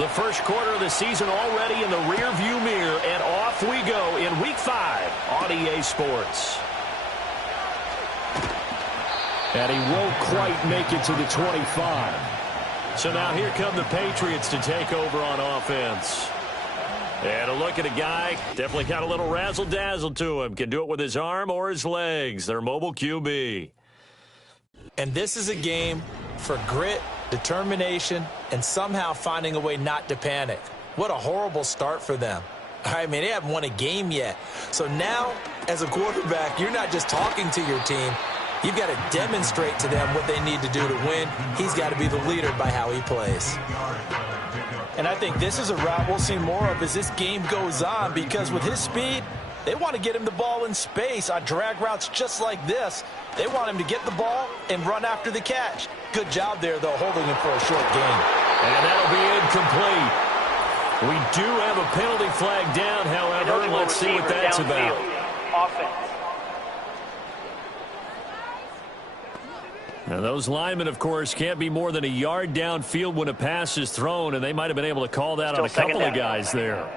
The first quarter of the season already in the rearview mirror, and off we go in Week 5 on EA Sports. And he won't quite make it to the 25. So now here come the Patriots to take over on offense. And a look at a guy, definitely got a little razzle-dazzle to him. Can do it with his arm or his legs. Their mobile QB. And this is a game for grit, determination, and somehow finding a way not to panic. What a horrible start for them. I mean, they haven't won a game yet. So now, as a quarterback, you're not just talking to your team. You've got to demonstrate to them what they need to do to win. He's got to be the leader by how he plays. And I think this is a route we'll see more of as this game goes on, because with his speed, they want to get him the ball in space on drag routes just like this. They want him to get the ball and run after the catch. Good job there, though, holding him for a short gain. And that'll be incomplete. We do have a penalty flag down, however. Let's see what that's about. Offense. Now, those linemen, of course, can't be more than a yard downfield when a pass is thrown, and they might have been able to call that on a couple of guys there.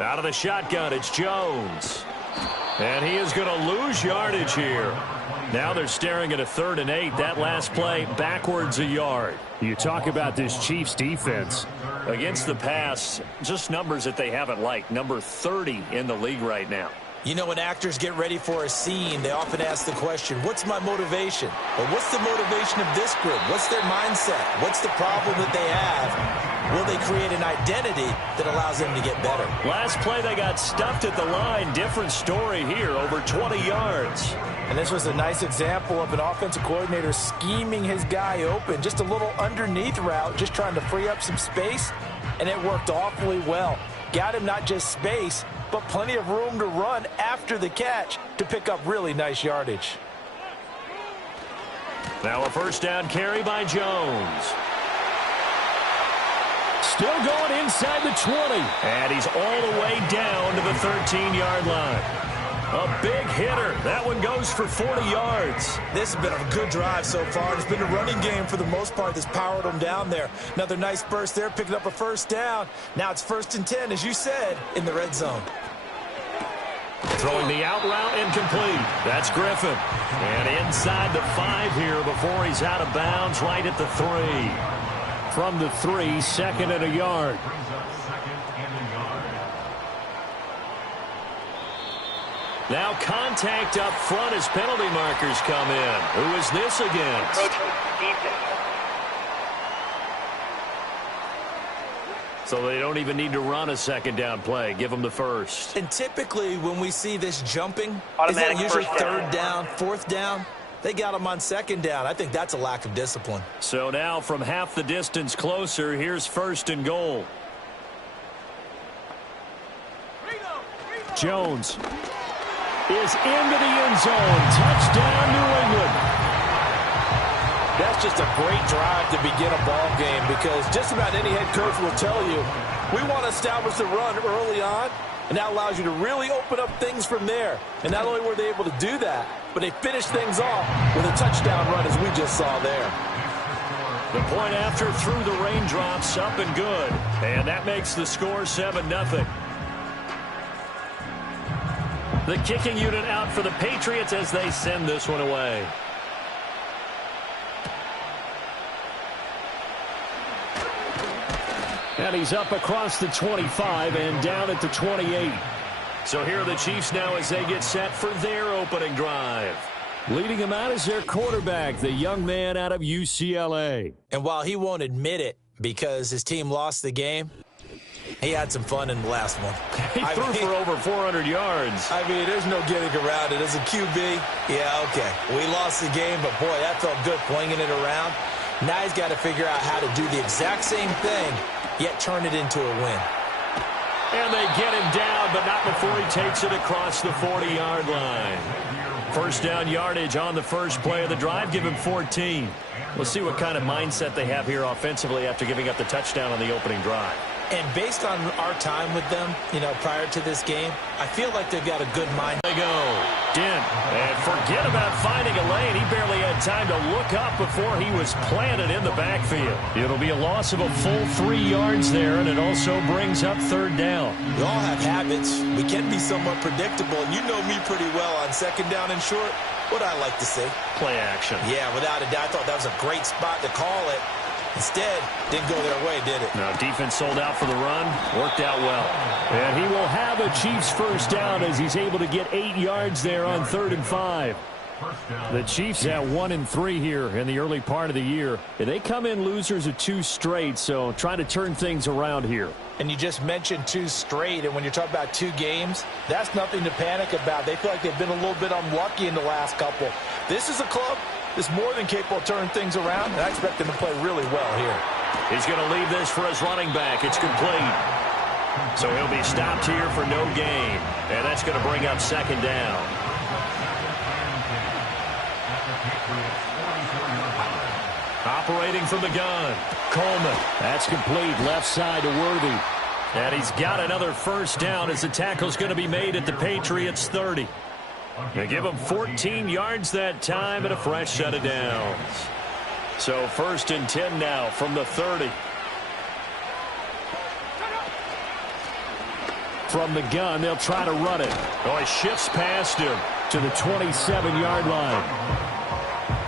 Out of the shotgun, it's Jones. And he is going to lose yardage here. Now they're staring at a 3rd and 8. That last play, backwards a yard. You talk about this Chiefs defense. Against the pass, just numbers that they haven't liked. Number 30 in the league right now. You know, when actors get ready for a scene, they often ask the question, what's my motivation? Or what's the motivation of this group? What's their mindset? What's the problem that they have? Will they create an identity that allows them to get better? Last play, they got stuffed at the line. Different story here, over 20 yards. And this was a nice example of an offensive coordinator scheming his guy open. Just a little underneath route, just trying to free up some space, and it worked awfully well. Got him not just space, but plenty of room to run after the catch to pick up really nice yardage. Now a first down carry by Jones. Still going inside the 20. And he's all the way down to the 13-yard line. A big hitter. That one goes for 40 yards. This has been a good drive so far. It's been a running game for the most part that's powered them down there. Another nice burst there, picking up a first down. Now it's 1st and 10, as you said, in the red zone. Throwing the out route incomplete. That's Griffin. And inside the 5 here before he's out of bounds, right at the 3. From the 3, 2nd and a yard. Now contact up front as penalty markers come in. Who is this against? So they don't even need to run a 2nd down play. Give them the first. And typically when we see this jumping, is that usually 3rd down, 4th down? They got them on 2nd down. I think that's a lack of discipline. So now from half the distance closer, here's 1st and goal. Jones is into the end zone. Touchdown, New England. That's just a great drive to begin a ball game, because just about any head coach will tell you, we want to establish the run early on, and that allows you to really open up things from there. And not only were they able to do that, but they finished things off with a touchdown run, as we just saw there. The point after through the raindrops, up and good. And that makes the score 7-0. The kicking unit out for the Patriots as they send this one away. And he's up across the 25 and down at the 28. So here are the Chiefs now as they get set for their opening drive. Leading him out is their quarterback, the young man out of UCLA. And while he won't admit it because his team lost the game, he had some fun in the last one. He threw for over 400 yards. I mean, there's no getting around it. As a QB, yeah, okay. We lost the game, but boy, that felt good flinging it around. Now he's got to figure out how to do the exact same thing, yet turn it into a win. And they get him down, but not before he takes it across the 40-yard line. First down yardage on the first play of the drive. Give him 14. We'll see what kind of mindset they have here offensively after giving up the touchdown on the opening drive. And based on our time with them, prior to this game, I feel like they've got a good mind. They go. Dent. And forget about finding a lane. He barely had time to look up before he was planted in the backfield. It'll be a loss of a full 3 yards there, and it also brings up third down. We all have habits. We can be somewhat predictable, and you know me pretty well on second down and short. What I like to say? Play action. Yeah, without a doubt. I thought that was a great spot to call it. Instead, didn't go their way, did it? Now, defense sold out for the run. Worked out well. And he will have a Chiefs first down as he's able to get 8 yards there on 3rd and 5. The Chiefs at 1-3 here in the early part of the year. And they come in losers of 2 straight, so trying to turn things around here. And you just mentioned 2 straight, and when you're talking about 2 games, that's nothing to panic about. They feel like they've been a little bit unlucky in the last couple. This is a club that's more than capable of turning things around, and I expect them to play really well here. He's going to leave this for his running back. It's complete. So he'll be stopped here for no gain. And that's going to bring up second down. Operating from the gun, Coleman. That's complete, left side to Worthy. And he's got another first down as the tackle's going to be made at the Patriots 30. They give him 14 yards that time and a fresh set of downs. So 1st and 10 now from the 30. From the gun, they'll try to run it. Oh, he shifts past him to the 27-yard line.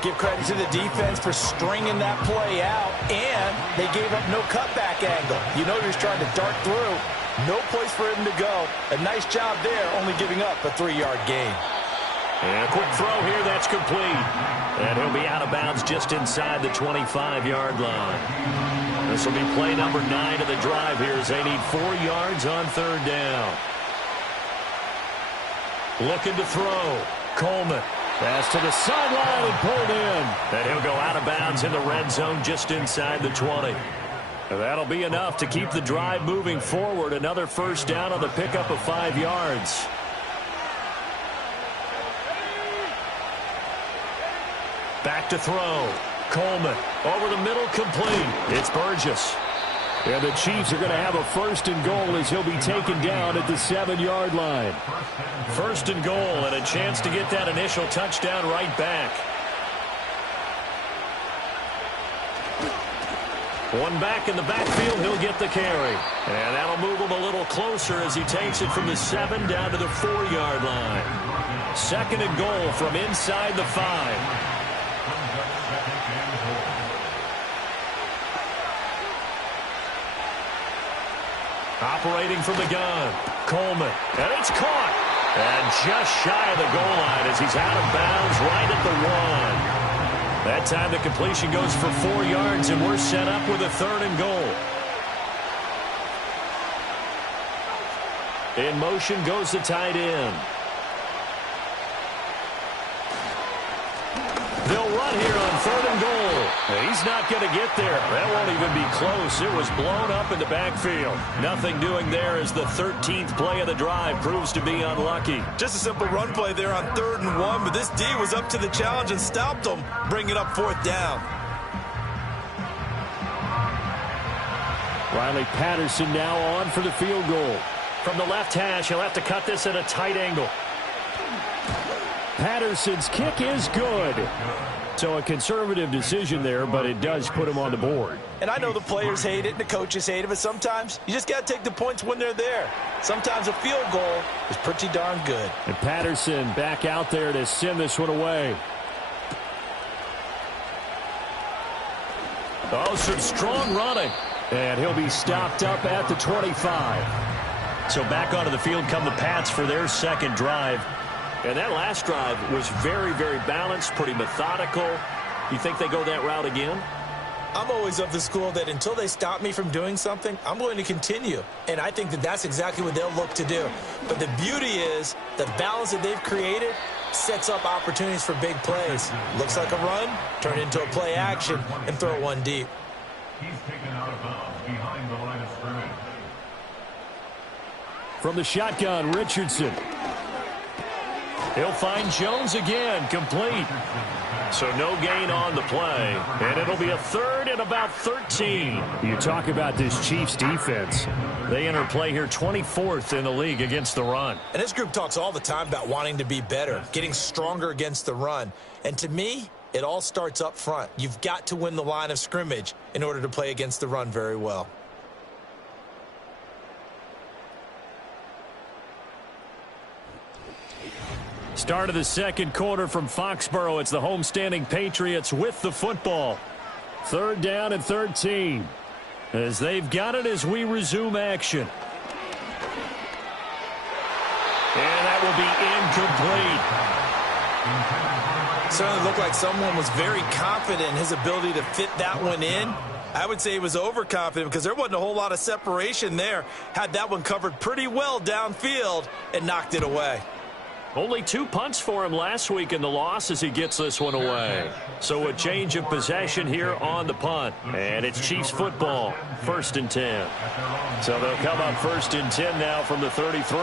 Give credit to the defense for stringing that play out, and they gave up no cutback angle. You know he was trying to dart through. No place for him to go. A nice job there, only giving up a 3-yard gain. And a quick throw here, that's complete. And he'll be out of bounds just inside the 25-yard line. This will be play number 9 of the drive here as they need 4 yards on 3rd down. Looking to throw. Coleman. Pass to the sideline and pulled in. And he'll go out of bounds in the red zone just inside the 20. And that'll be enough to keep the drive moving forward. Another first down on the pickup of 5 yards. Back to throw. Coleman over the middle, complete. It's Burgess. And the Chiefs are going to have a 1st and goal as he'll be taken down at the 7-yard line. 1st and goal and a chance to get that initial touchdown right back. One back in the backfield, he'll get the carry. And that'll move him a little closer as he takes it from the 7 down to the 4-yard line. 2nd and goal from inside the 5. Operating from the gun, Coleman. And it's caught. And just shy of the goal line as he's out of bounds right at the 1. That time the completion goes for 4 yards, and we're set up with a 3rd and goal. In motion goes the tight end. They'll run here on 3rd and goal. He's not going to get there. That won't even be close. It was blown up in the backfield. Nothing doing there as the 13th play of the drive proves to be unlucky. Just a simple run play there on 3rd and 1, but this D was up to the challenge and stopped them, bringing up 4th down. Riley Patterson now on for the field goal. From the left hash, he'll have to cut this at a tight angle. Patterson's kick is good. So a conservative decision there, but it does put him on the board. And I know the players hate it and the coaches hate it, but sometimes you just got to take the points when they're there. Sometimes a field goal is pretty darn good. And Patterson back out there to send this one away. Oh, some strong running. And he'll be stopped up at the 25. So back onto the field come the Pats for their 2nd drive. And that last drive was very, very balanced, pretty methodical. You think they go that route again? I'm always of the school that until they stop me from doing something, I'm going to continue. And I think that that's exactly what they'll look to do. But the beauty is the balance that they've created sets up opportunities for big plays. Looks like a run, turn it into a play action, and throw one deep. He's taken out of bounds behind the line of scrimmage. From the shotgun, Richardson. He'll find Jones again, complete. So no gain on the play, and it'll be a 3rd and about 13. You talk about this Chiefs defense. They enter play here 24th in the league against the run. And this group talks all the time about wanting to be better, getting stronger against the run. And to me, it all starts up front. You've got to win the line of scrimmage in order to play against the run very well. Start of the second quarter from Foxborough. It's the homestanding Patriots with the football. 3rd down and 13. As they've got it as we resume action. And that will be incomplete. Certainly looked like someone was very confident in his ability to fit that one in. I would say he was overconfident because there wasn't a whole lot of separation there. Had that one covered pretty well downfield and knocked it away. Only 2 punts for him last week in the loss as he gets this one away. So a change of possession here on the punt. And it's Chiefs football, 1st and 10. So they'll come up 1st and 10 now from the 33.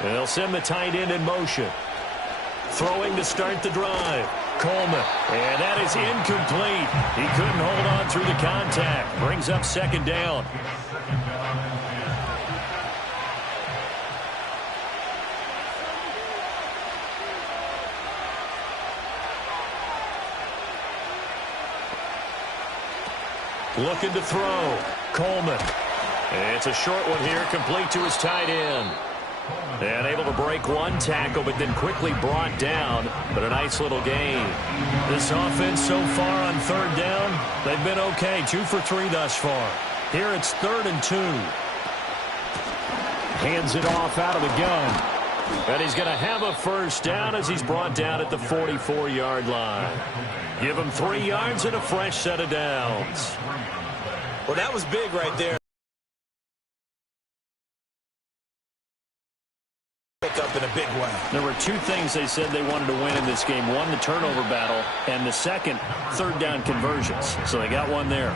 And they'll send the tight end in motion. Throwing to start the drive. Coleman. And that is incomplete. He couldn't hold on through the contact. Brings up 2nd down. Looking to throw. Coleman. And it's a short one here, complete to his tight end. And able to break one tackle, but then quickly brought down. But a nice little gain. This offense so far on 3rd down, they've been okay. 2 for 3 thus far. Here it's 3rd and 2. Hands it off out of the gun. And he's going to have a 1st down as he's brought down at the 44-yard line. Give him 3 yards and a fresh set of downs. Well, that was big right there. Pick up in a big way. There were 2 things they said they wanted to win in this game. One, the turnover battle, and the second, 3rd down conversions. So they got one there.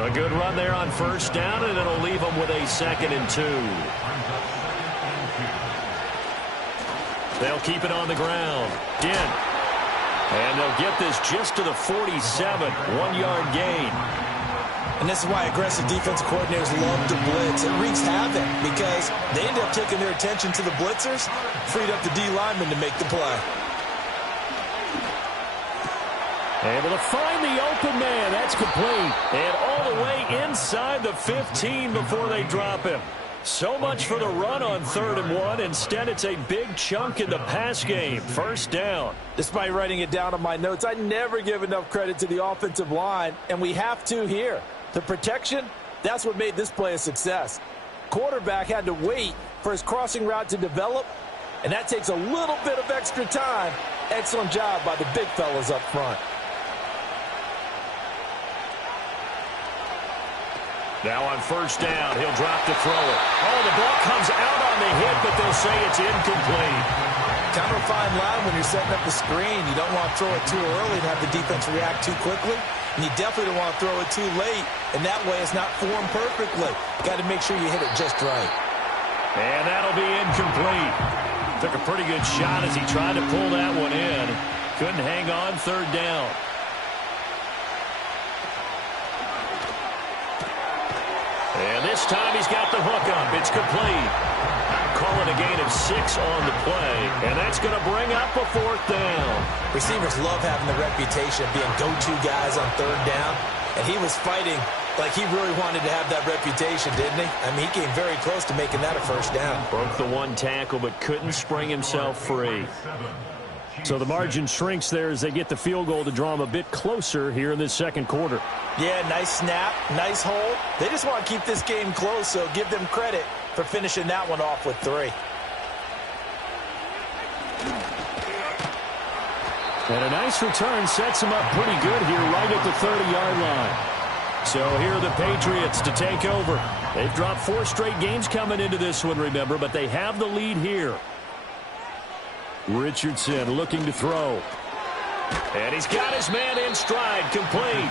A good run there on 1st down, and it'll leave them with a 2nd and 2. They'll keep it on the ground. Dent. And they'll get this just to the 47, 1-yard gain. And this is why aggressive defensive coordinators love to blitz. It wreaks havoc because they end up taking their attention to the blitzers, freed up the D lineman to make the play. Able to find the open man. That's complete. And all the way inside the 15 before they drop him. So much for the run on 3rd and 1. Instead, it's a big chunk in the pass game. 1st down. Despite writing it down on my notes, I never give enough credit to the offensive line, and we have to here. The protection, that's what made this play a success. Quarterback had to wait for his crossing route to develop, and that takes a little bit of extra time. Excellent job by the big fellas up front. Now on 1st down, he'll drop to throw it. Oh, the ball comes out on the hit, but they'll say it's incomplete. Kind of a fine line when you're setting up the screen. You don't want to throw it too early and have the defense react too quickly. And you definitely don't want to throw it too late, and that way it's not formed perfectly. Got to make sure you hit it just right. And that'll be incomplete. Took a pretty good shot as he tried to pull that one in. Couldn't hang on 3rd down. And this time he's got the hook up. It's complete. Call it a gain of 6 on the play. And that's going to bring up a 4th down. Receivers love having the reputation of being go-to guys on 3rd down. And he was fighting like he really wanted to have that reputation, didn't he? I mean, he came very close to making that a 1st down. Broke the 1 tackle, but couldn't spring himself free. So the margin shrinks there as they get the field goal to draw them a bit closer here in this 2nd quarter. Yeah, nice snap, nice hold. They just want to keep this game close, so give them credit for finishing that one off with 3. And a nice return sets them up pretty good here right at the 30-yard line. So here are the Patriots to take over. They've dropped 4 straight games coming into this one, remember, but they have the lead here. Richardson looking to throw. And he's got his man in stride, complete.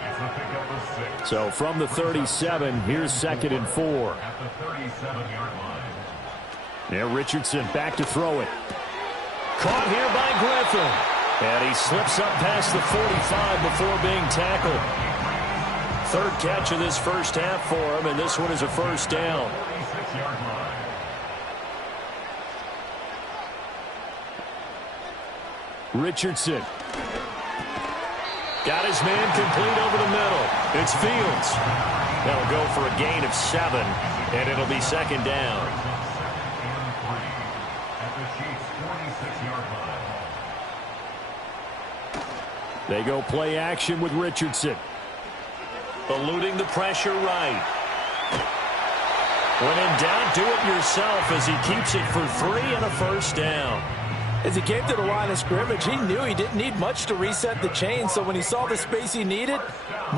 It's a pickup of 6. So from the 37, here's 2nd and 4. At the 37-yard line. Now Richardson back to throw it. Caught here by Griffin. And he slips up past the 45 before being tackled. 3rd catch of this first half for him, and this one is a first down. 46-yard line. Richardson. Got his man complete over the middle. It's Fields. That'll go for a gain of 7, and it'll be 2nd down. At the Chiefs' 46-yard line. They go play action with Richardson. Eluding the pressure right. When in doubt, do it yourself as he keeps it for 3 and a first down. As he came to the line of scrimmage, he knew he didn't need much to reset the chain, so when he saw the space he needed,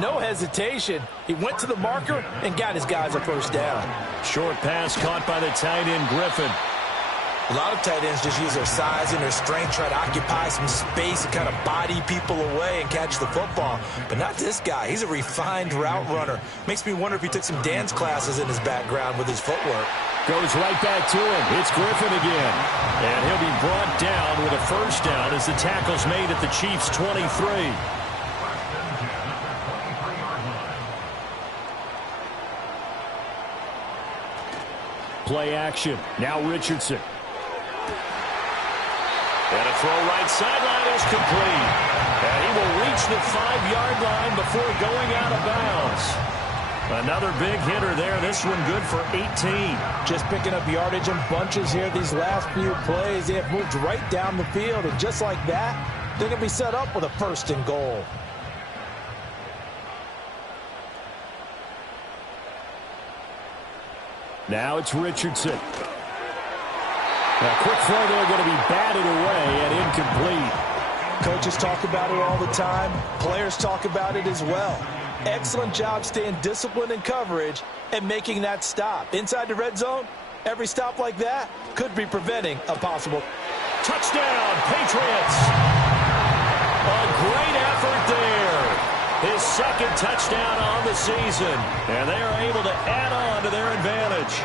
no hesitation. He went to the marker and got his guys a first down. Short pass caught by the tight end, Griffin. A lot of tight ends just use their size and their strength, try to occupy some space and kind of body people away and catch the football. But not this guy. He's a refined route runner. Makes me wonder if he took some dance classes in his background with his footwork. Goes right back to him. It's Griffin again. And he'll be brought down with a first down as the tackle's made at the Chiefs' 23. Play action. Now Richardson. And a throw right sideline is complete. And he will reach the 5-yard line before going out of bounds. Another big hitter there. This one good for 18. Just picking up yardage in bunches here these last few plays. They have moved right down the field, and just like that, they're going to be set up with a 1st and goal. Now it's Richardson. A quick throw there going to be batted away and incomplete. Coaches talk about it all the time. Players talk about it as well. Excellent job staying disciplined in coverage and making that stop. Inside the red zone, every stop like that could be preventing a possible touchdown, Patriots. A great effort there. His 2nd touchdown on the season. And they are able to add on to their advantage.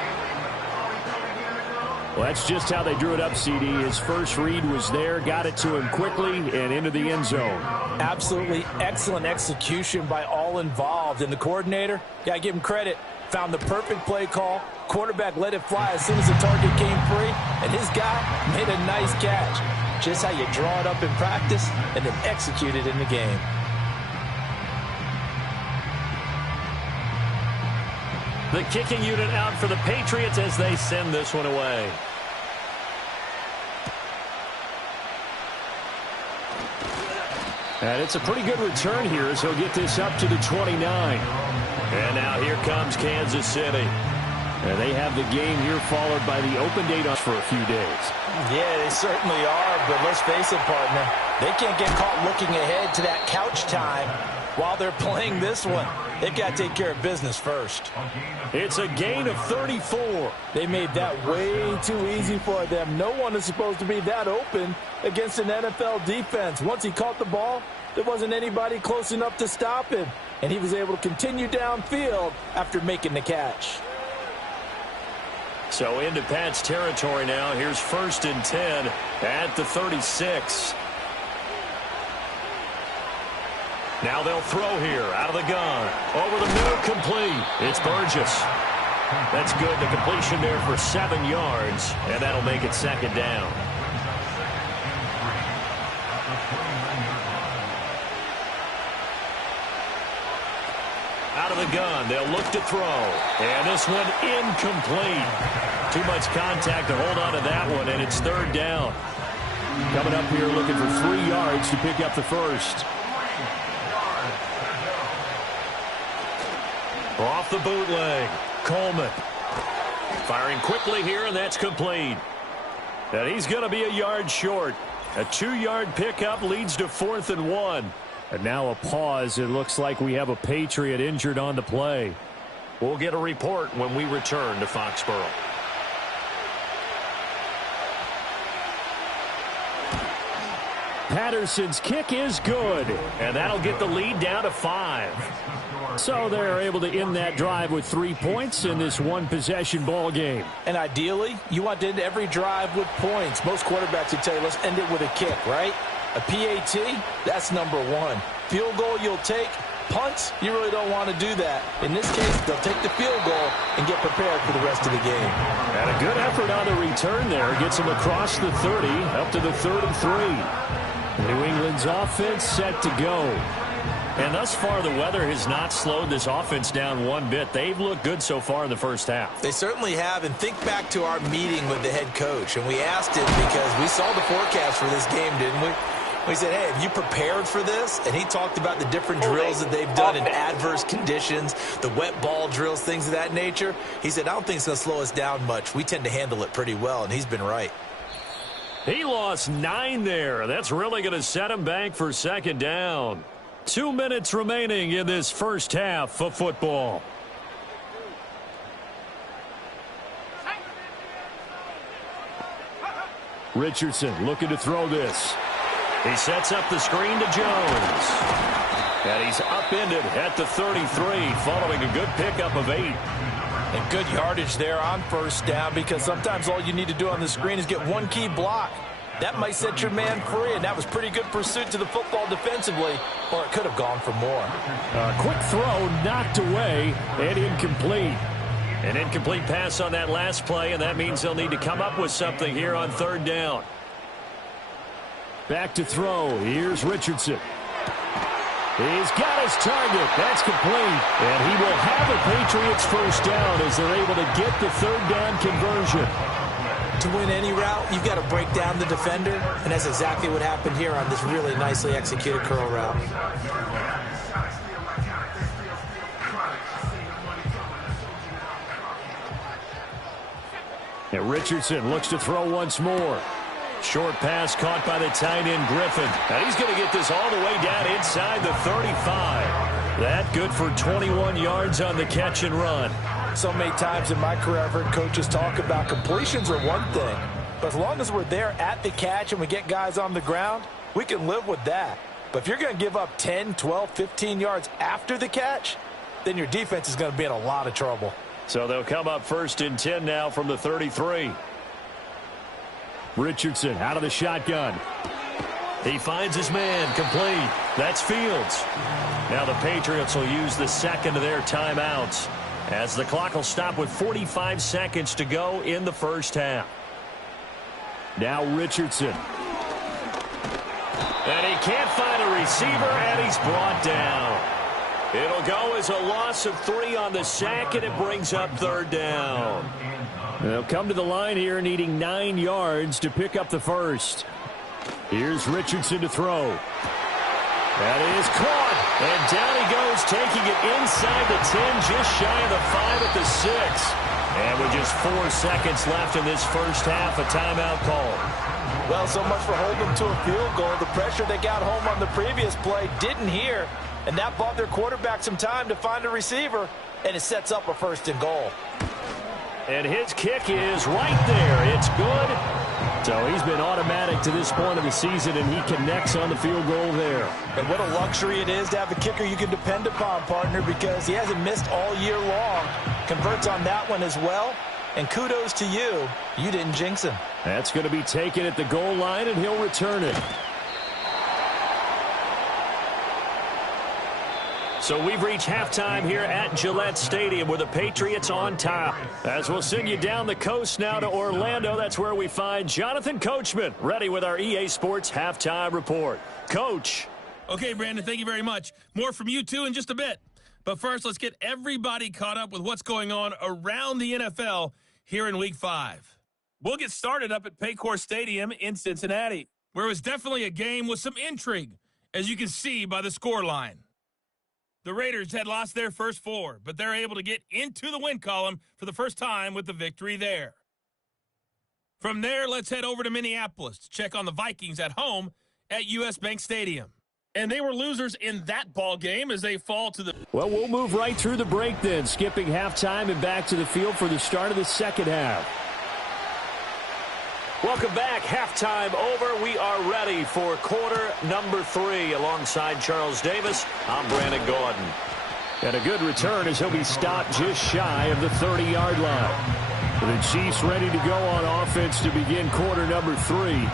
Well, that's just how they drew it up, CD. His first read was there, got it to him quickly, and into the end zone. Absolutely excellent execution by all involved. And the coordinator, got to give him credit, found the perfect play call. Quarterback let it fly as soon as the target came free, and his guy made a nice catch. Just how you draw it up in practice and then execute it in the game. The kicking unit out for the Patriots as they send this one away. And it's a pretty good return here as he'll get this up to the 29. And now here comes Kansas City. And they have the game here followed by the open date for a few days. Yeah, they certainly are, but let's face it, partner. They can't get caught looking ahead to that couch time while they're playing this one. They've got to take care of business first. It's a gain of 34. They made that way too easy for them. No one is supposed to be that open against an NFL defense. Once he caught the ball, there wasn't anybody close enough to stop him. And he was able to continue downfield after making the catch. So into Pat's territory now. Here's 1st and 10 at the 36. Now they'll throw here out of the gun. Over the middle, complete. It's Burgess. That's good. The completion there for 7 yards, and that'll make it 2nd down. Out of the gun, they'll look to throw. And this one incomplete. Too much contact to hold on to that one, and it's 3rd down. Coming up here looking for 3 yards to pick up the first. Off the bootleg, Coleman. Firing quickly here, and that's complete. And he's going to be a yard short. A 2-yard pickup leads to 4th and 1. And now a pause. It looks like we have a Patriot injured on the play. We'll get a report when we return to Foxborough. Patterson's kick is good. And that'll get the lead down to 5. So they're able to end that drive with 3 points in this one-possession ball game. And ideally, you want to end every drive with points. Most quarterbacks would tell you, let's end it with a kick, right? A PAT, that's number 1. Field goal you'll take. Punts, you really don't want to do that. In this case, they'll take the field goal and get prepared for the rest of the game. And a good effort on the return there. Gets them across the 30, up to the 3rd and 3. New England's offense set to go. And thus far, the weather has not slowed this offense down one bit. They've looked good so far in the first half. They certainly have. And think back to our meeting with the head coach. And we asked him because we saw the forecast for this game, didn't we? We said, hey, have you prepared for this? And he talked about the different drills that they've done in adverse conditions, the wet ball drills, things of that nature. He said, I don't think it's going to slow us down much. We tend to handle it pretty well, and he's been right. He lost 9 there. That's really going to set him back for second down. 2 minutes remaining in this first half of football. Richardson looking to throw this. He sets up the screen to Jones. And he's upended at the 33 following a good pickup of 8. And good yardage there on first down because sometimes all you need to do on the screen is get one key block. That might set your man free, and that was pretty good pursuit to the football defensively, or it could have gone for more. A quick throw knocked away and incomplete. An incomplete pass on that last play, and that means they'll need to come up with something here on 3rd down. Back to throw. Here's Richardson. He's got his target. That's complete. And he will have a Patriots first down as they're able to get the 3rd down conversion. To win any route, you've got to break down the defender, and that's exactly what happened here on this really nicely executed curl route. And Richardson looks to throw once more. Short pass caught by the tight end Griffin. And he's going to get this all the way down inside the 35. That good for 21 yards on the catch and run. So many times in my career, I've heard coaches talk about completions are one thing. But as long as we're there at the catch and we get guys on the ground, we can live with that. But if you're going to give up 10, 12, 15 yards after the catch, then your defense is going to be in a lot of trouble. So they'll come up 1st and 10 now from the 33. Richardson out of the shotgun. He finds his man, complete. That's Fields. Now the Patriots will use the second of their timeouts as the clock will stop with 45 seconds to go in the first half. Now Richardson. And he can't find a receiver, and he's brought down. It'll go as a loss of 3 on the sack, and it brings up 3rd down. They'll come to the line here needing 9 yards to pick up the first. Here's Richardson to throw. That is caught. And down he goes, taking it inside the 10, just shy of the 5 at the 6. And with just 4 seconds left in this first half, a timeout call. Well, so much for holding them to a field goal. The pressure they got home on the previous play didn't hear, and that bought their quarterback some time to find a receiver, and it sets up a 1st and goal. And his kick is right there. It's good. So he's been automatic to this point of the season, and he connects on the field goal there. And what a luxury it is to have a kicker you can depend upon, partner, because he hasn't missed all year long. Converts on that one as well. And kudos to you. You didn't jinx him. That's going to be taken at the goal line, and he'll return it. So we've reached halftime here at Gillette Stadium with the Patriots on top. As we'll send you down the coast now to Orlando, that's where we find Jonathan Coachman ready with our EA Sports Halftime Report. Coach. Okay, Brandon, thank you very much. More from you, too, in just a bit. But first, let's get everybody caught up with what's going on around the NFL here in Week 5. We'll get started up at Paycor Stadium in Cincinnati, where it was definitely a game with some intrigue, as you can see by the scoreline. The Raiders had lost their first 4, but they're able to get into the win column for the first time with the victory there. From there, let's head over to Minneapolis to check on the Vikings at home at US Bank Stadium. And they were losers in that ball game as they fall to the... Well, we'll move right through the break then, skipping halftime and back to the field for the start of the second half. Welcome back. Halftime over. We are ready for quarter number 3. Alongside Charles Davis, I'm Brandon Gordon. And a good return as he'll be stopped just shy of the 30-yard line. The Chiefs ready to go on offense to begin quarter number 3.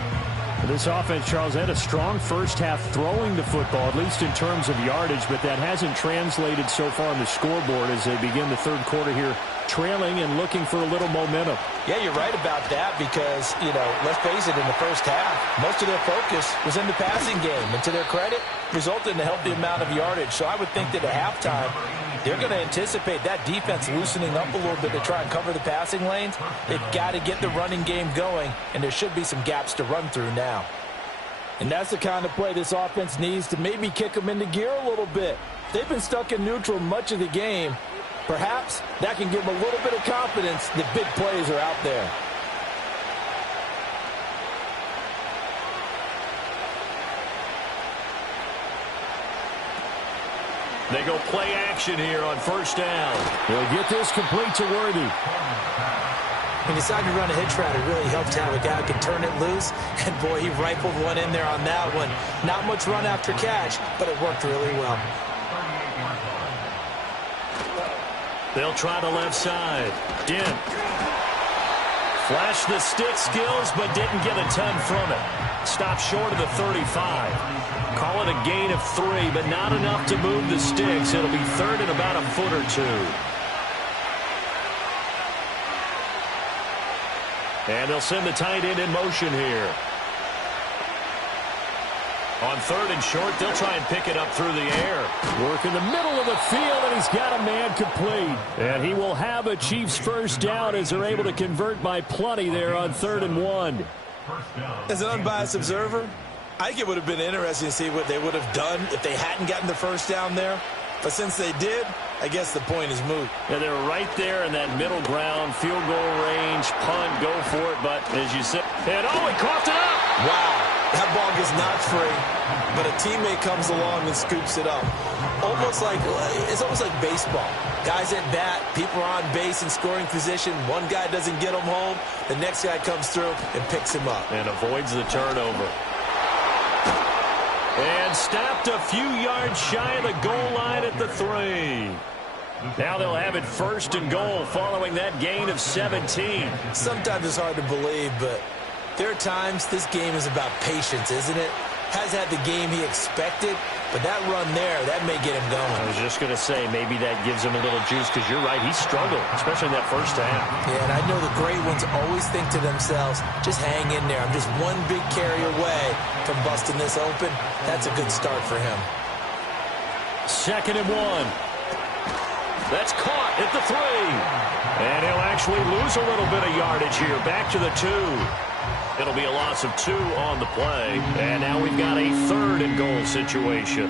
This offense, Charles, had a strong first half throwing the football, at least in terms of yardage, but that hasn't translated so far on the scoreboard as they begin the third quarter here, trailing and looking for a little momentum. Yeah, you're right about that because, let's face it, in the first half, most of their focus was in the passing game. And to their credit, resulted in a healthy amount of yardage. So I would think that at halftime, they're going to anticipate that defense loosening up a little bit to try and cover the passing lanes. They've got to get the running game going, and there should be some gaps to run through now. And that's the kind of play this offense needs to maybe kick them into gear a little bit. They've been stuck in neutral much of the game. Perhaps that can give them a little bit of confidence that big plays are out there. They go play action here on first down. They'll get this complete to Worthy. When you decide to run a hitch route, it really helps to have a guy who can turn it loose. And, boy, he rifled one in there on that one. Not much run after catch, but it worked really well. They'll try the left side. Dent. Flashed the stick skills, but didn't get a ton from it. Stopped short of the 35. Call it a gain of 3, but not enough to move the sticks. It'll be third and about a foot or 2. And they'll send the tight end in motion here. On third and short, they'll try and pick it up through the air. Work in the middle of the field, and he's got a man complete. And he will have a Chiefs first down as they're able to convert by plenty there on 3rd and 1. As an unbiased observer, I think it would have been interesting to see what they would have done if they hadn't gotten the first down there. But since they did, I guess the point is moot. Yeah, they're right there in that middle ground, field goal range, punt, go for it. But as you said, and he coughed it up. Wow, that ball gets knocked free, but a teammate comes along and scoops it up. It's almost like baseball. Guys at bat, people are on base in scoring position. One guy doesn't get him home, the next guy comes through and picks him up. And avoids the turnover. And stopped a few yards shy of the goal line at the 3. Now they'll have it 1st and goal following that gain of 17. Sometimes it's hard to believe, but there are times this game is about patience, isn't it? Has had the game he expected, but that run there, that may get him going. I was just going to say, maybe that gives him a little juice, because you're right, he struggled, especially in that first half. Yeah, and I know the great ones always think to themselves, just hang in there. I'm just one big carry away from busting this open. That's a good start for him. 2nd and 1. That's caught at the 3. And he'll actually lose a little bit of yardage here, back to the 2. It'll be a loss of 2 on the play. And now we've got a 3rd and goal situation.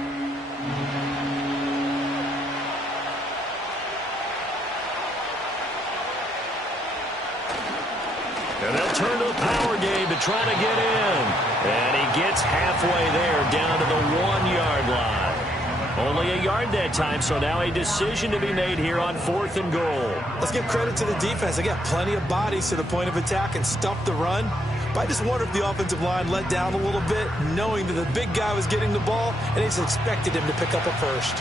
And they'll turn to the power game to try to get in. And he gets halfway there, down to the 1-yard line. Only a yard that time, so now a decision to be made here on 4th and goal. Let's give credit to the defense. They got plenty of bodies to the point of attack and stuffed the run. But I just wonder if the offensive line let down a little bit, knowing that the big guy was getting the ball, and they just expected him to pick up a first.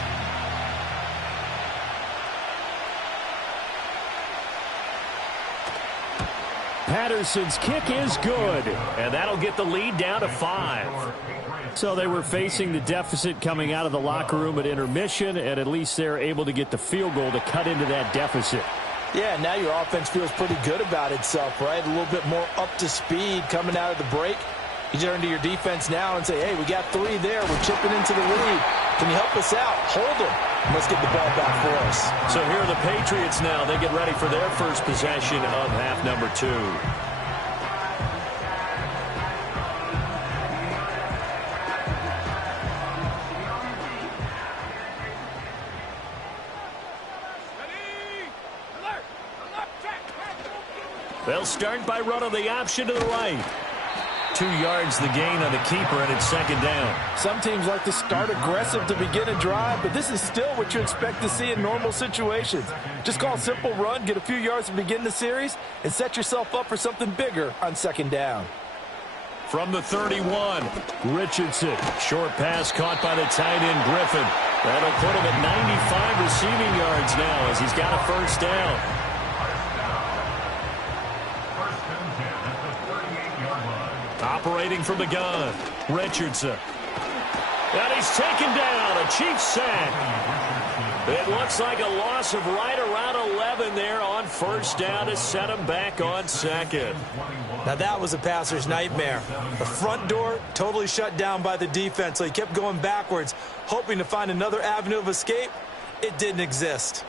Patterson's kick is good. And that'll get the lead down to 5. So they were facing the deficit coming out of the locker room at intermission, and at least they're able to get the field goal to cut into that deficit. Yeah, now your offense feels pretty good about itself, right? A little bit more up to speed coming out of the break. You turn to your defense now and say, hey, we got 3 there. We're chipping into the lead. Can you help us out? Hold them. Let's get the ball back for us. So here are the Patriots now. They get ready for their first possession of half number 2. They'll start by running the option to the right. 2 yards the gain on the keeper, and it's second down. Some teams like to start aggressive to begin a drive, but this is still what you expect to see in normal situations. Just call a simple run, get a few yards to begin the series, and set yourself up for something bigger on second down. From the 31, Richardson. Short pass caught by the tight end, Griffin. That'll put him at 95 receiving yards now as he's got a first down. Operating from the gun, Richardson. And he's taken down, a Chiefs sack. It looks like a loss of right around 11 there on first down to set him back on second. Now that was a passer's nightmare. The front door totally shut down by the defense, so he kept going backwards, hoping to find another avenue of escape. It didn't exist.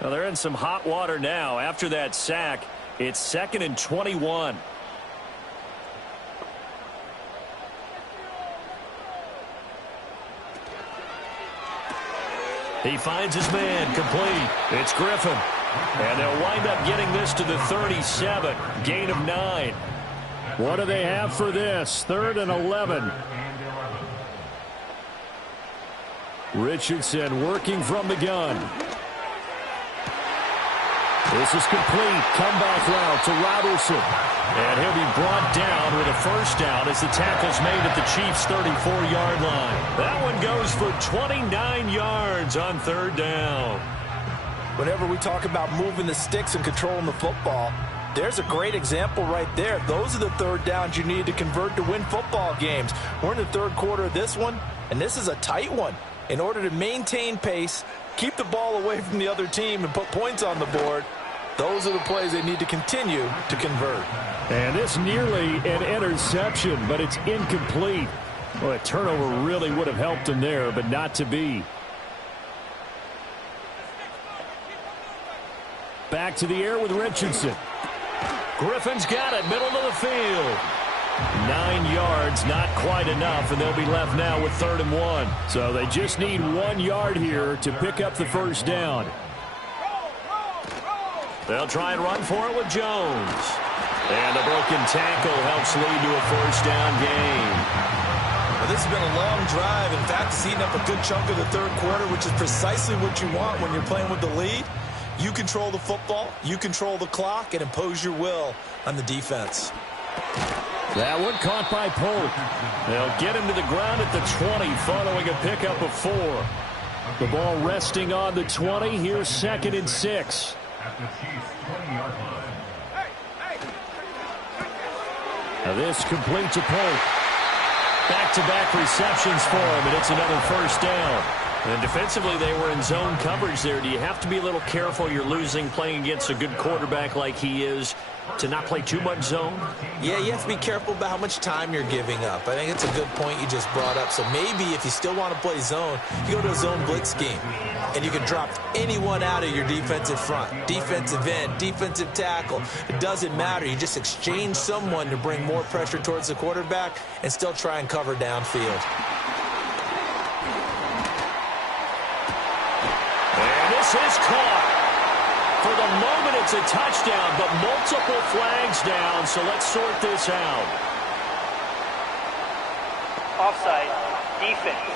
Well, they're in some hot water now. After that sack, it's 2nd and 21. He finds his man, complete. It's Griffin. And they'll wind up getting this to the 37. Gain of 9. What do they have for this? 3rd and 11. Richardson working from the gun. This is complete. Comeback route to Robertson. And he'll be brought down with a first down as the tackle's made at the Chiefs' 34-yard line. That one goes for 29 yards on 3rd down. Whenever we talk about moving the sticks and controlling the football, there's a great example right there. Those are the 3rd downs you need to convert to win football games. We're in the 3rd quarter of this one, and this is a tight one. In order to maintain pace, keep the ball away from the other team, and put points on the board, those are the plays they need to continue to convert. And this nearly an interception, but it's incomplete. Well, a turnover really would have helped him there, but not to be. Back to the air with Richardson. Griffin's got it, middle of the field. 9 yards, not quite enough, and they'll be left now with 3rd and 1. So they just need 1 yard here to pick up the first down. They'll try and run for it with Jones. And a broken tackle helps lead to a first down gain. Well, this has been a long drive. In fact, it's eaten up a good chunk of the 3rd quarter, which is precisely what you want when you're playing with the lead. You control the football, you control the clock, and impose your will on the defense. That one caught by Polk. They'll get him to the ground at the 20 following a pickup of 4. The ball resting on the 20. Here's 2nd and 6. At the Chiefs' 20-yard line. Now this complete to Polk. Back-to-back receptions for him, and it's another first down. And defensively, they were in zone coverage there. Do you have to be a little careful? You're losing playing against a good quarterback like he is to not play too much zone? Yeah, you have to be careful about how much time you're giving up. I think it's a good point you just brought up. So maybe if you still want to play zone, you go to a zone blitz scheme. And you can drop anyone out of your defensive front. Defensive end, defensive tackle. It doesn't matter. You just exchange someone to bring more pressure towards the quarterback and still try and cover downfield. And this is caught. For the moment, it's a touchdown, but multiple flags down, so let's sort this out. Offside, defense.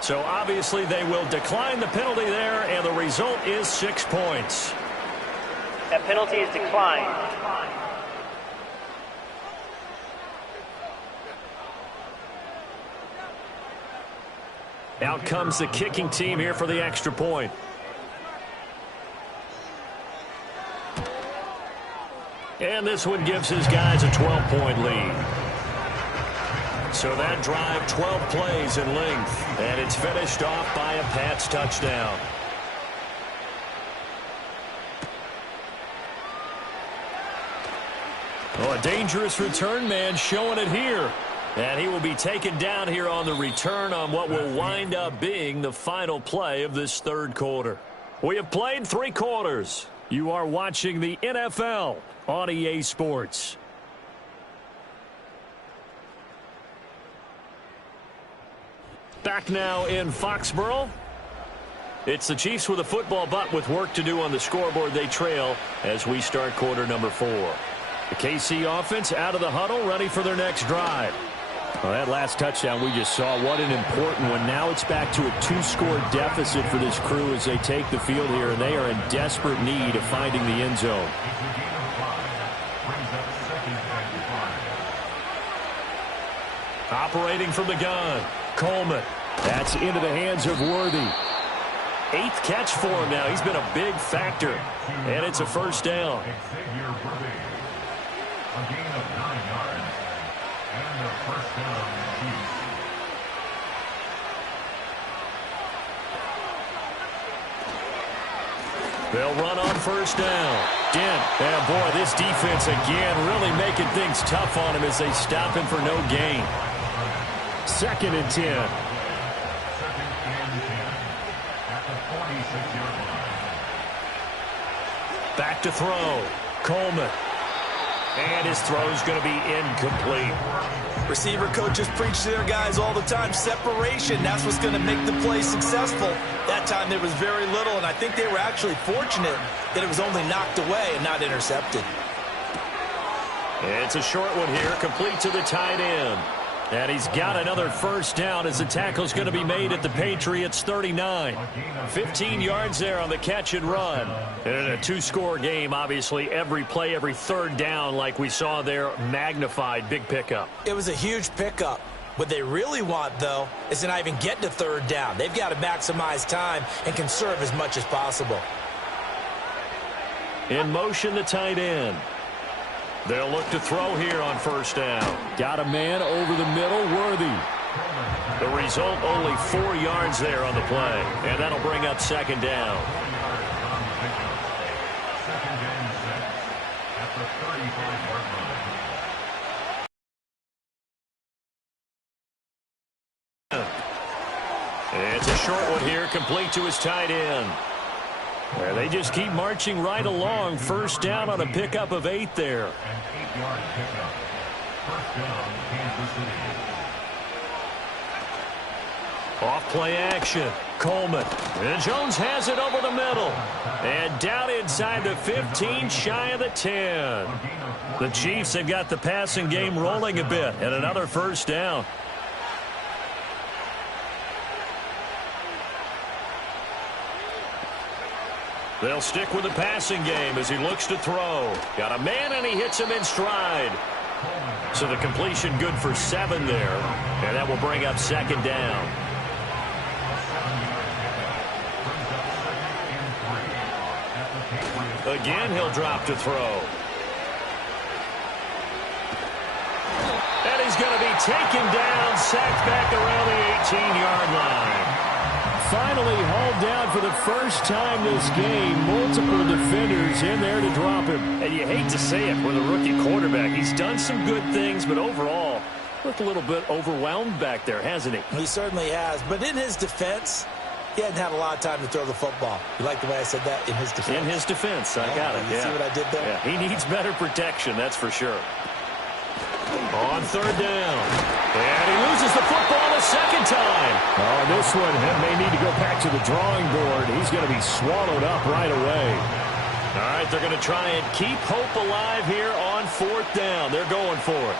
So obviously they will decline the penalty there, and the result is 6 points. That penalty is declined. Out comes the kicking team here for the extra point. And this one gives his guys a 12-point lead. So that drive, 12 plays in length, and it's finished off by a Pats touchdown. Oh, a dangerous return man showing it here. And he will be taken down here on the return on what will wind up being the final play of this 3rd quarter. We have played 3 quarters. You are watching the NFL on EA Sports. Back now in Foxborough. It's the Chiefs with a football, but with work to do on the scoreboard. They trail as we start quarter number 4. The KC offense out of the huddle, ready for their next drive. Well, that last touchdown we just saw, what an important one. Now it's back to a 2-score deficit for this crew as they take the field here, and they are in desperate need of finding the end zone. Operating from the gun, Coleman. That's into the hands of Worthy. 8th catch for him now. He's been a big factor. And it's a first down. A gain of 9 yards. And a first down, Chiefs. They'll run on first down. Dent. And boy, this defense again really making things tough on him as they stop him for no gain. 2nd and 10. Back to throw. Coleman. And his throw's going to be incomplete. Receiver coaches preach to their guys all the time. Separation, that's what's going to make the play successful. That time there was very little, and I think they were actually fortunate that it was only knocked away and not intercepted. It's a short one here, complete to the tight end. And he's got another first down as the tackle's going to be made at the Patriots 39. 15 yards there on the catch and run. And in a 2-score game, obviously, every play, every third down, like we saw there, magnified. Big pickup. It was a huge pickup. What they really want, though, is to not even get to third down. They've got to maximize time and conserve as much as possible. In motion, the tight end. They'll look to throw here on first down. Got a man over the middle, Worthy. The result, only 4 yards there on the play. And that'll bring up second down. It's a short one here, complete to his tight end. Well, they just keep marching right along. First down on a pickup of 8 there. An 8-yard pickup. First down, Kansas City. Off play action. Coleman. And Jones has it over the middle. And down inside the 15, shy of the 10. The Chiefs have got the passing game rolling a bit. And another first down. They'll stick with the passing game as he looks to throw. Got a man, and he hits him in stride. So the completion good for 7 there. And that will bring up second down. Again, he'll drop to throw. And he's going to be taken down, sacked back around the 18-yard line. Finally hauled down for the first time this game. Multiple defenders in there to drop him. And you hate to say it with a rookie quarterback. He's done some good things, but overall, looked a little bit overwhelmed back there, hasn't he? He certainly has. But in his defense, he hadn't had a lot of time to throw the football. You like the way I said that? In his defense. In his defense. I got it. You see what I did there? Yeah, he needs better protection, that's for sure. On third down. And he loses the football a second time. Oh, this one may need to go back to the drawing board. He's going to be swallowed up right away. All right, they're going to try and keep hope alive here on fourth down. They're going for it.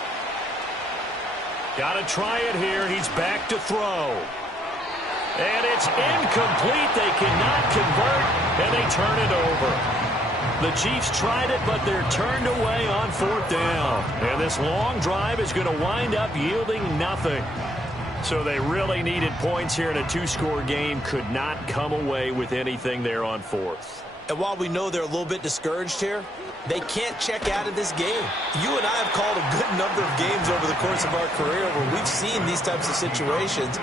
Got to try it here. He's back to throw. And it's incomplete. They cannot convert, and they turn it over. The Chiefs tried it, but they're turned away on fourth down. And this long drive is going to wind up yielding nothing. So they really needed points here in a 2-score game. Could not come away with anything there on fourth. And while we know they're a little bit discouraged here, they can't check out of this game. You and I have called a good number of games over the course of our career where we've seen these types of situations.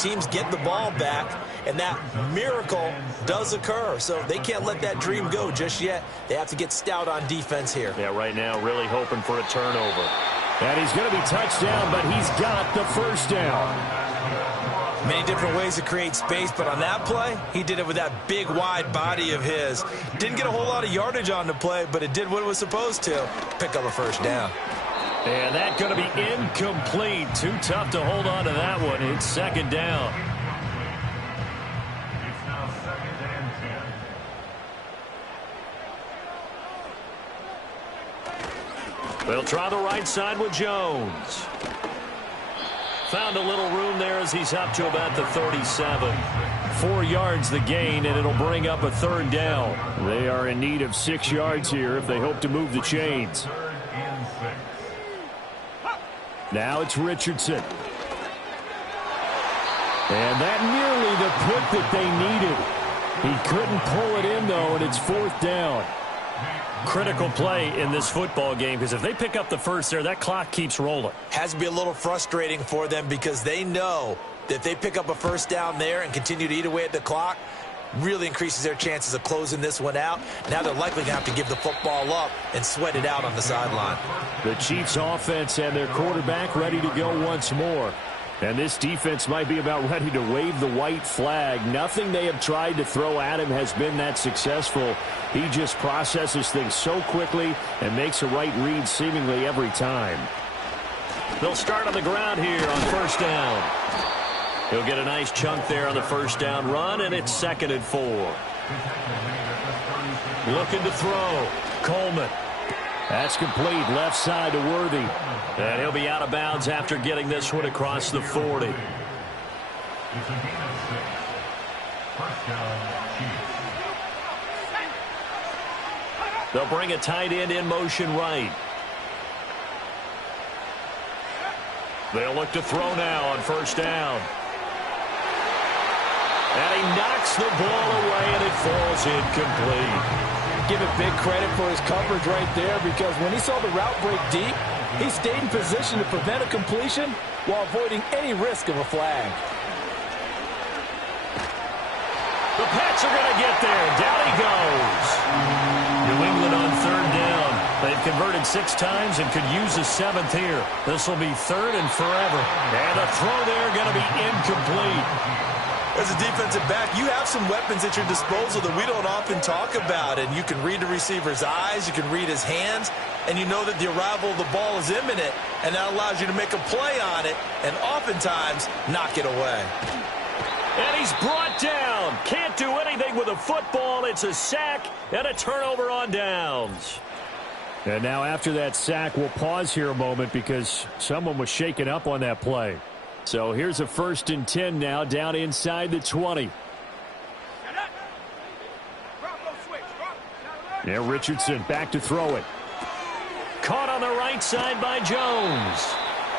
Teams get the ball back, and that miracle does occur. So they can't let that dream go just yet. They have to get stout on defense here. Yeah, right now really hoping for a turnover. And he's going to be touched down, but he's got the first down. Many different ways to create space, but on that play, he did it with that big, wide body of his. Didn't get a whole lot of yardage on the play, but it did what it was supposed to. Pick up a first down. And that's going to be incomplete. Too tough to hold on to that one. It's second down. It's now second They'll try the right side with Jones. Found a little room there as he's up to about the 37. 4 yards the gain, and it'll bring up a 3rd down. They are in need of 6 yards here if they hope to move the chains. Now it's Richardson. And that nearly the pick that they needed. He couldn't pull it in, though, and it's 4th down. Critical play in this football game, because if they pick up the first there, that clock keeps rolling. Has to be a little frustrating for them because they know that if they pick up a 1st down there and continue to eat away at the clock, really increases their chances of closing this one out. Now they're likely going to have to give the football up and sweat it out on the sideline. The Chiefs offense and their quarterback ready to go once more. And this defense might be about ready to wave the white flag. Nothing they have tried to throw at him has been that successful. He just processes things so quickly and makes a right read seemingly every time. They'll start on the ground here on 1st down. He'll get a nice chunk there on the 1st down run, and it's 2nd and 4. Looking to throw. Coleman. That's complete, left side to Worthy. And he'll be out of bounds after getting this one across the 40. They'll bring a tight end in motion right. They'll look to throw now on 1st down. And he knocks the ball away, and it falls incomplete. Give it big credit for his coverage right there, because when he saw the route break deep, he stayed in position to prevent a completion while avoiding any risk of a flag. The Pats are going to get there. Down he goes. New England on 3rd down. They've converted 6 times and could use a 7th here. This will be 3rd and forever. And the throw there going to be incomplete. As a defensive back, you have some weapons at your disposal that we don't often talk about. And you can read the receiver's eyes, you can read his hands, and you know that the arrival of the ball is imminent, and that allows you to make a play on it and oftentimes knock it away. And he's brought down. Can't do anything with a football. It's a sack and a turnover on downs. And now after that sack, we'll pause here a moment because someone was shaken up on that play. So here's a 1st and 10 now down inside the 20. Yeah, Richardson back to throw it. Caught on the right side by Jones.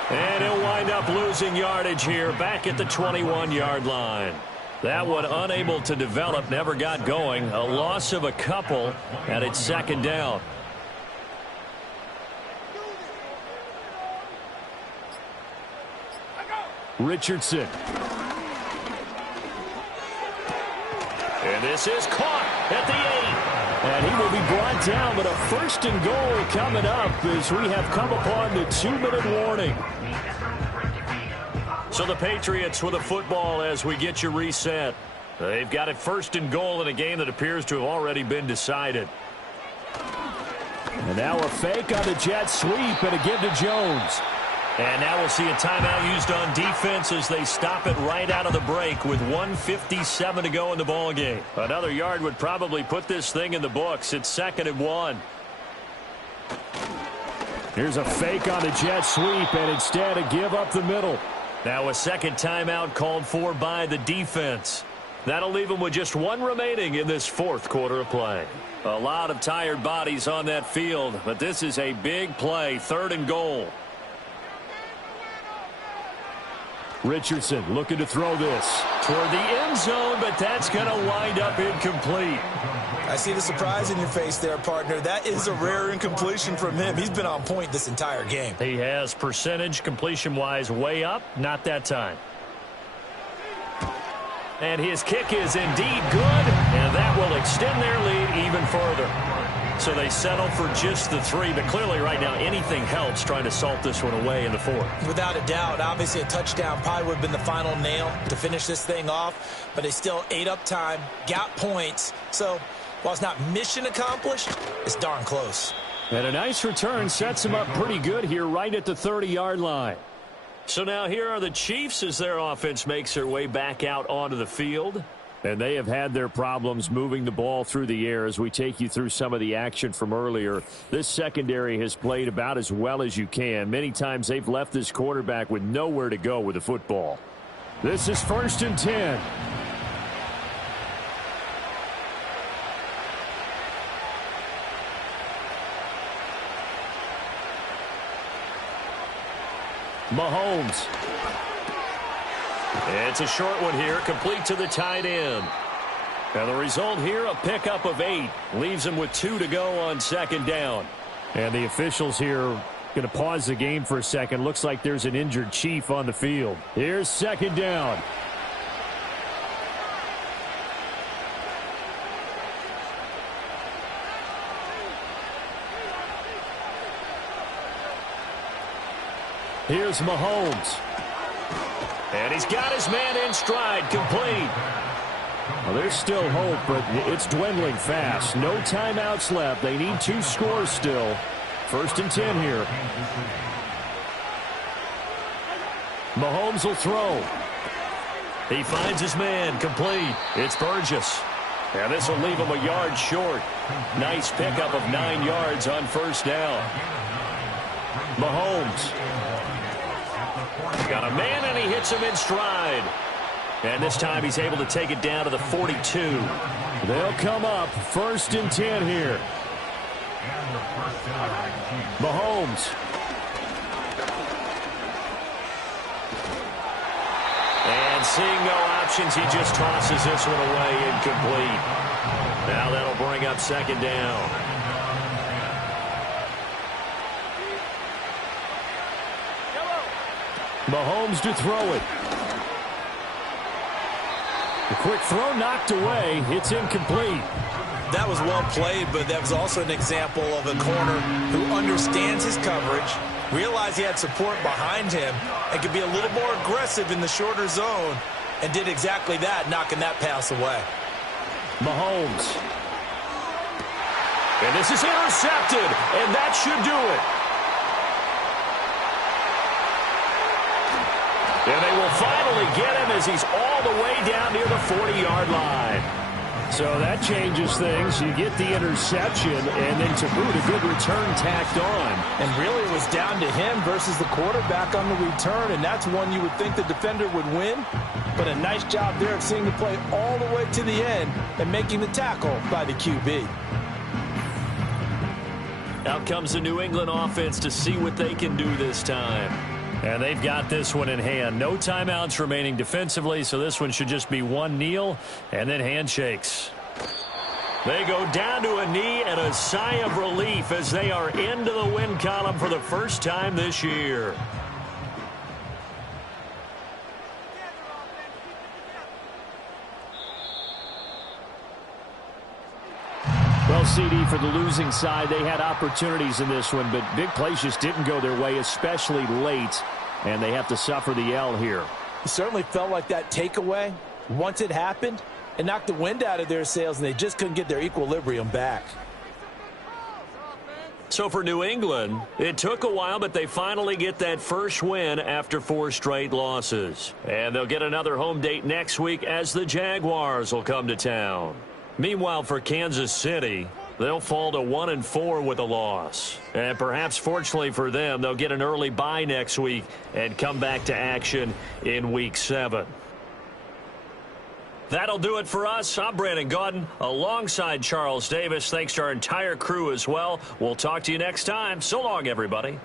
And he'll wind up losing yardage here back at the 21-yard line. That one unable to develop, never got going. A loss of a couple, and it's 2nd down. Richardson. And this is caught at the 8. And he will be brought down, but a 1st and goal coming up as we have come upon the 2-minute warning. So the Patriots with a football as we get you reset. They've got it 1st and goal in a game that appears to have already been decided. And now a fake on the jet sweep and a give to Jones. And now we'll see a timeout used on defense as they stop it right out of the break with 1:57 to go in the ballgame. Another yard would probably put this thing in the books. It's 2nd and 1. Here's a fake on the jet sweep, and instead a give up the middle. Now a 2nd timeout called for by the defense. That'll leave them with just 1 remaining in this 4th quarter of play. A lot of tired bodies on that field, but this is a big play, 3rd and goal. Richardson looking to throw this toward the end zone, but that's going to wind up incomplete. I see the surprise in your face there, partner. That is a rare incompletion from him. He's been on point this entire game. He has percentage completion-wise way up, not that time. And his kick is indeed good, and that will extend their lead even further. So they settle for just the 3, but clearly right now anything helps trying to salt this one away in the 4th. Without a doubt, obviously a touchdown probably would have been the final nail to finish this thing off, but they still ate up time, got points. So while it's not mission accomplished, it's darn close. And a nice return sets them up pretty good here right at the 30-yard line. So now here are the Chiefs as their offense makes their way back out onto the field. And they have had their problems moving the ball through the air as we take you through some of the action from earlier. This secondary has played about as well as you can. Many times they've left this quarterback with nowhere to go with the football. This is 1st and 10. Mahomes. It's a short one here, complete to the tight end. And the result here, a pickup of 8. Leaves him with 2 to go on 2nd down. And the officials here going to pause the game for a second. Looks like there's an injured Chief on the field. Here's 2nd down. Here's Mahomes. And he's got his man in stride, complete. Well, there's still hope, but it's dwindling fast. No timeouts left. They need 2 scores still. 1st and 10 here. Mahomes will throw. He finds his man, complete. It's Burgess. And this will leave him a yard short. Nice pickup of 9 yards on 1st down. Mahomes. Got a man, and he hits him in stride. And this time he's able to take it down to the 42. They'll come up 1st and 10 here. Mahomes. And seeing no options, he just tosses this one away, incomplete. Now that'll bring up 2nd down. Mahomes to throw it. The quick throw knocked away. It's incomplete. That was well played, but that was also an example of a corner who understands his coverage, realized he had support behind him, and could be a little more aggressive in the shorter zone, and did exactly that, knocking that pass away. Mahomes. And this is intercepted, and that should do it. And they will finally get him as he's all the way down near the 40-yard line. So that changes things. You get the interception, and then to boot, a good return tacked on. And really it was down to him versus the quarterback on the return, and that's one you would think the defender would win. But a nice job there of seeing the play all the way to the end and making the tackle by the QB. Out comes the New England offense to see what they can do this time. And they've got this one in hand. No timeouts remaining defensively, so this one should just be one kneel and then handshakes. They go down to a knee and a sigh of relief as they are into the win column for the first time this year. Well, CD, for the losing side, they had opportunities in this one, but big plays just didn't go their way, especially late, and they have to suffer the L here. It certainly felt like that takeaway, once it happened, it knocked the wind out of their sails, and they just couldn't get their equilibrium back. So for New England, it took a while, but they finally get that first win after 4 straight losses. And they'll get another home date next week as the Jaguars will come to town. Meanwhile, for Kansas City, they'll fall to 1-4 with a loss. And perhaps fortunately for them, they'll get an early bye next week and come back to action in Week 7. That'll do it for us. I'm Brandon Gaudin alongside Charles Davis. Thanks to our entire crew as well. We'll talk to you next time. So long, everybody.